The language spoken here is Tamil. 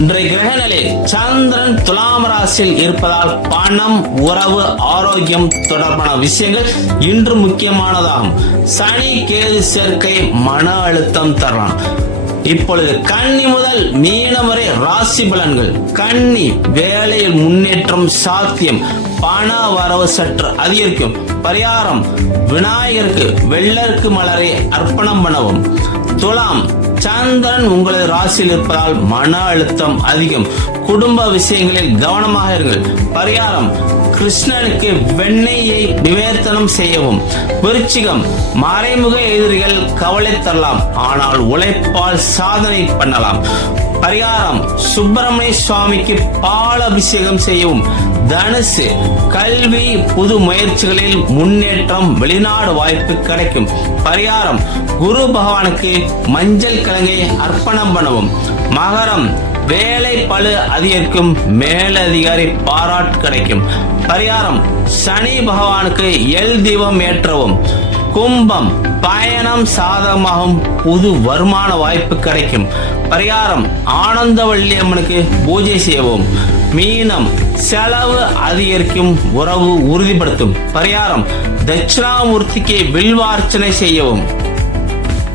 இன்றைய சந்திரன் துலாம் ராசியில் இருப்பதால் பணம் உறவு ஆரோக்கியம் தொடர்பான விஷயங்கள் இன்று முக்கியமானதாகும். சனி கேது சேர்க்கை மன அழுத்தம் தரலாம். இப்பொழுது கன்னி முதல் மீனம் வரை ராசி பலன்கள். கன்னி வேலையில் முன்னேற்றம் சாத்தியம். பண வரவு சற்று அதிகரிக்கும். பரிகாரம் விநாயகருக்கு வெள்ளருக்கு மலரை அர்ப்பணம் பண்ணவும். துலாம் சந்திரன் உங்களது ராசியில் இருப்பதால் மன அழுத்தம் அதிகம். குடும்ப விஷயங்களில் கவனமாக இருங்கள். பரிகாரம் கிருஷ்ணனுக்கு வெண்ணெயை நிவேர்த்தனம் செய்யவும். விருச்சிகம் மறைமுக எதிரிகள் கவலை தரலாம். ஆனால் உழைப்பால் சாதனை பண்ணலாம். பரிகாரம் சுப்பிரமணிய சுவாமிக்கு பால் அபிஷேகம் செய்யவும் தனுசு கல்வி புது முயற்சிகளில் முன்னேற்றம் வெளிநாடு வாய்ப்பு கிடைக்கும் பரிகாரம் குரு பகவானுக்கு மஞ்சள் கிழங்கை அர்ப்பணம் பண்ணவும் மகரம் வேலை பளு அதிகரிக்கும் மேலதிகாரி பாராட்டு கிடைக்கும் பரிகாரம் சனி பகவானுக்கு எல் தீபம் ஏற்றவும் கும்பம் பயணம் சாதகமாகும். புது வருமான வாய்ப்பு கிடைக்கும். பரிகாரம் ஆனந்தவள்ளி அம்மனுக்கு பூஜை செய்யவும் மீனம் செலவு அதிகரிக்கும். உறவு உறுதிப்படுத்தும். பரிகாரம் தட்சிணாமூர்த்திக்கு வில்வார்ச்சனை செய்யவும்.